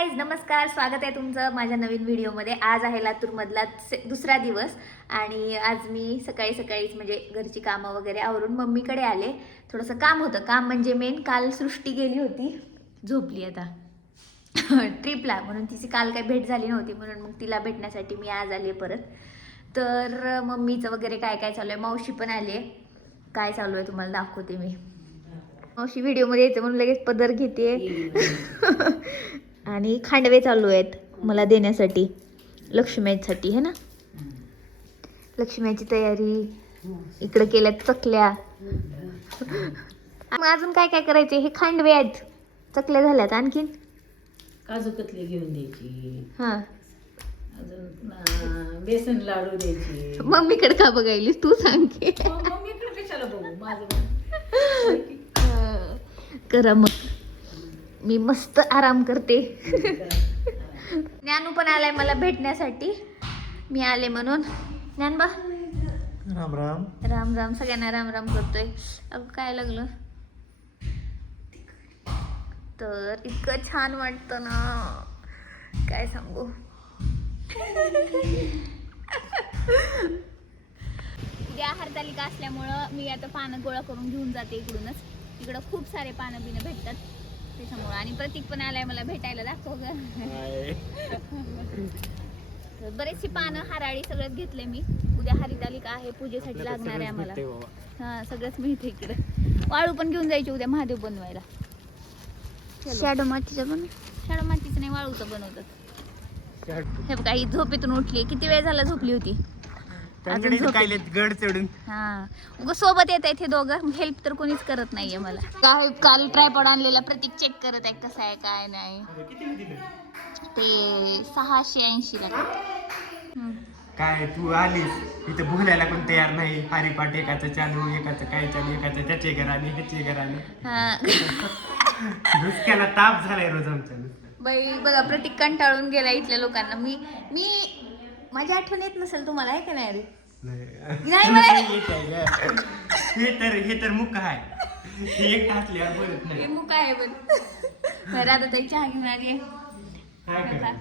Guys नमस्कार स्वागत आहे तुमचं माझ्या नवीन व्हिडिओमध्ये. आज आहे लातूरमधला दुसरा दिवस आणि आज मी सकाळी सकाळीच म्हणजे घरची कामं वगैरे आवरून मम्मीकडे आले. थोडंसं काम होतं. काम म्हणजे मेन काल सृष्टी गेली होती. झोपली आता. ट्रिपला म्हणून तिची काल काही भेट झाली नव्हती. म्हणून मग तिला भेटण्यासाठी मी आज आले परत. तर मम्मीचं वगैरे काय काय चालू आहे? मावशी पण आले. काय चालू आहे तुम्हाला दाखवते मी. मावशी व्हिडिओमध्ये यायचं म्हणून लगेच पदर घेते. आणि खांडवे चालू आहेत मला देण्यासाठी लक्ष्मीसाठी है ना? लक्ष्मीची तयारी इकडे केल्यात चकल्या. मग अजून काय काय करायचे? हे खांडवे आहेत. चकल्या झाल्यात आणखीन. काजू कतली घेऊन द्यायची. हा. अजून बेसन लाडू द्यायचे. मम्मीकडे का बघायलीस? तू सांग की. मम्मीकडे कशाला बघू? माझं करा मग. मी मस्त आराम करते. ज्ञानू पण आलाय मला भेटण्यासाठी. मी आले म्हणून. ज्ञानबा राम राम. राम राम सगळ्यांना राम राम करतोय. अगं काय लागलं? तर इतकं छान वाटतं ना. काय सांगू? उद्या हरतालिका असल्यामुळं मी आता पानं गोळा करून घेऊन जाते इकडूनच. इकडं खूप सारे पानं बिनं भेटतात. त्याच्यामुळं. आणि प्रतीक पण आलाय मला भेटायला दाखव ग. बरेचशी पानं हराळी सगळंच घेतले मी. उद्या हरितालिका आहे पूजेसाठी लागणार आहे आम्हाला. हा सगळंच मिळते इकडे. वाळू पण घेऊन जायची उद्या महादेव बनवायला. शॅडो मातीचं पण? शॅडो मातीचं नाही वाळूचं बनवतात. हे बघा ही झोपेतून उठली. किती वेळ झाला झोपली होती? अजून झोप काय गड चढून. हा. उग सोबत येत आहेत हे दोघं. हेल्प तर कोणीच करत नाहीये मला. काय काल ट्रायपॉड आणलेला प्रतीक चेक करत आहे कसं आहे काय नाही. ते सहाशे ऐंशी ला काय तू आलीस? इथं बोलायला पण तयार नाही. हरिपाठ एकाचं चालू एकाचं काय चालू एकाचं त्याचे घर आले ह्याचे घर आले हा. नुसत्याला ताप झालाय रोज आमच्या नुसतं. बाई बघा प्रतीक कंटाळून गेला इथल्या लोकांना. मी मी माझी आठवण येत नसेल तुम्हाला आहे का नाही अरे नाही. नाही मला गं. हे तर हे तर मुख आहे. हे एक असल्यावर बोलत हे नाही मुका आहे पण. बरं आता ताई चहा घेऊन आली काय करणार?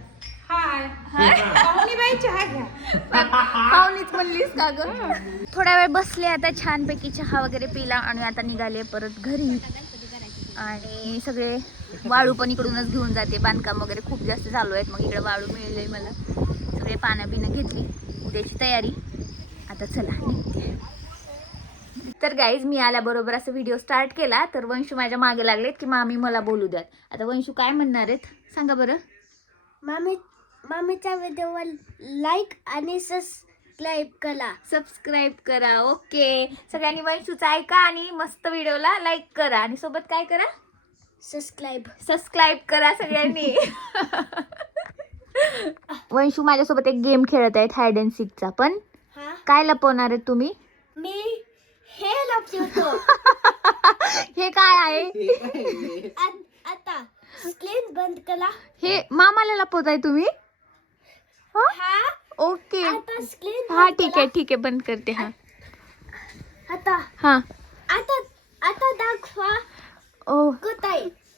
पाहुणीच म्हणलीस का ग? वेळ बसले आता छानपैकी चहा वगैरे पिला आणि आता निघाले परत घरी. आणि सगळे वाळू पण इकडूनच घेऊन जाते. बांधकाम वगैरे खूप जास्त चालू आहेत. मग इकडे वाळू मिळले मला. सगळे पानं बिनं घेतली. उद्याची तयारी. आता चला निघते. तर गाईज मी आल्याबरोबर असं व्हिडिओ स्टार्ट केला. तर वंशू माझ्या मागे लागलेत की मामी मला बोलू द्यात. आता वंशू काय म्हणणार आहेत? सांगा बरं. मामी मामीच्या व्हिडिओवर लाईक आणि सबस्क्राईब करा. सबस्क्राईब करा ओके सगळ्यांनी वंशूचा ऐका आणि मस्त व्हिडिओला लाईक करा. आणि सोबत काय करा? सबस्क्राईब सबस्क्राईब करा सगळ्यांनी. वंशू माझ्यासोबत एक गेम खेळत आहेत हायड अँड सीकचा पण काय लपवणार आहेत तुम्ही? मी हे लपवतो. हे काय आहे? आ- आता स्क्रीन बंद करा. हे मामाला लपवताय तुम्ही? हो? हा. ओके. आता स्क्रीन हा ठीक आहे ठीक आहे बंद करते हा. आता हा. आता आता दाखवा. ओ.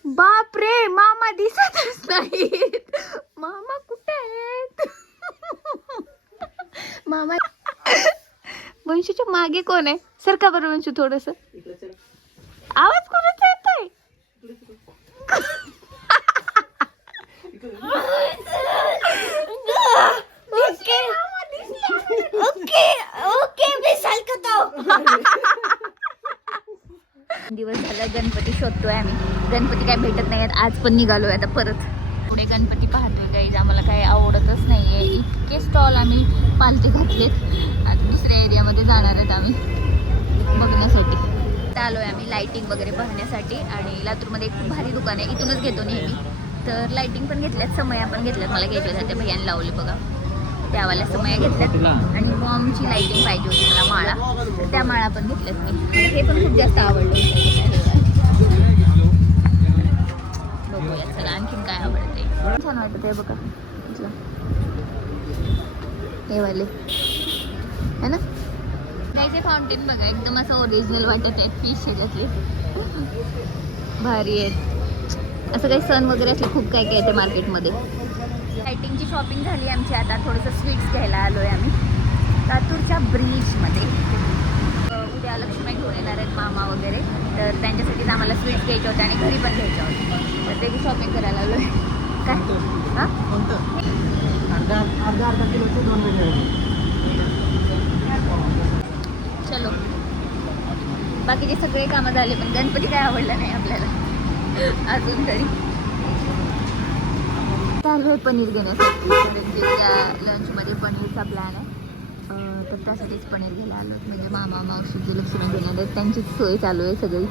बाप रे मामा दिसतच नाहीत. मामा कुठे आहेत? मामा वंशूच्या मागे कोण आहे? सरका बरं वंशू थोडस? आवाज कोणाचा येतोय? ओके ओके दिवस झाला गणपती शोधतोय आम्ही. गणपती काय भेटत नाही आज पण निघालोय आता परत पुढे गणपती पाहतोय गाईज आम्हाला काही नाही आहे इतके स्टॉल आम्ही पालते घातलेत. आता दुसऱ्या एरियामध्ये जाणार आहेत आम्ही. बघण्यासाठी. आलोय आम्ही लायटिंग वगैरे पाहण्यासाठी आणि लातूरमध्ये एक खूप भारी दुकान आहे. इथूनच घेतो नेहमी. तर लायटिंग पण घेतल्यात समया पण घेतल्यात. मला घ्यायच्या होत्या भैयाने लावले बघा. त्यावाल्या समया घेतल्यात. आणि मॉमची लायटिंग पाहिजे होती मला माळा. तर त्या माळा पण घेतल्यात मी. हे पण खूप जास्त आवडलं बघूया चला आणखीन काय आवडते छान वाटतं ते बघा. हे वाले. है ना? त्याचे फाउंटेन बघा एकदम असं ओरिजिनल वाटत आहे फिश ह्याच्यातले भारी आहेत. असं काही सण वगैरे असले खूप काय काय येते मार्केटमध्ये लायटिंगची शॉपिंग झाली आमची आता थोडंसं स्वीट्स घ्यायला आलो आहे आम्ही. लातूरच्या ब्रिजमध्ये उद्या लक्ष्मी घेऊन येणार आहेत मामा वगैरे. तर त्यांच्यासाठीच आम्हाला स्वीट्स घ्यायचे होते आणि घरी पण घ्यायच्या होत्या. तर त्याची शॉपिंग करायला आलो आहे काय? हां? अर्धा अर्धा अर्धा किलोचे दोन वेगळे चलो. बाकीचे सगळे कामं झाले पण गणपती काय आवडला नाही आपल्याला. अजून तरी. चालू आहे पनीर घेण्यासाठी लंचमध्ये पनीरचा प्लॅन आहे. तर त्यासाठीच पनीर घ्यायला आलो. म्हणजे मामा मावशी जे लक्ष्मण घेणार आहेत त्यांचीच सोय चालू आहे सगळी.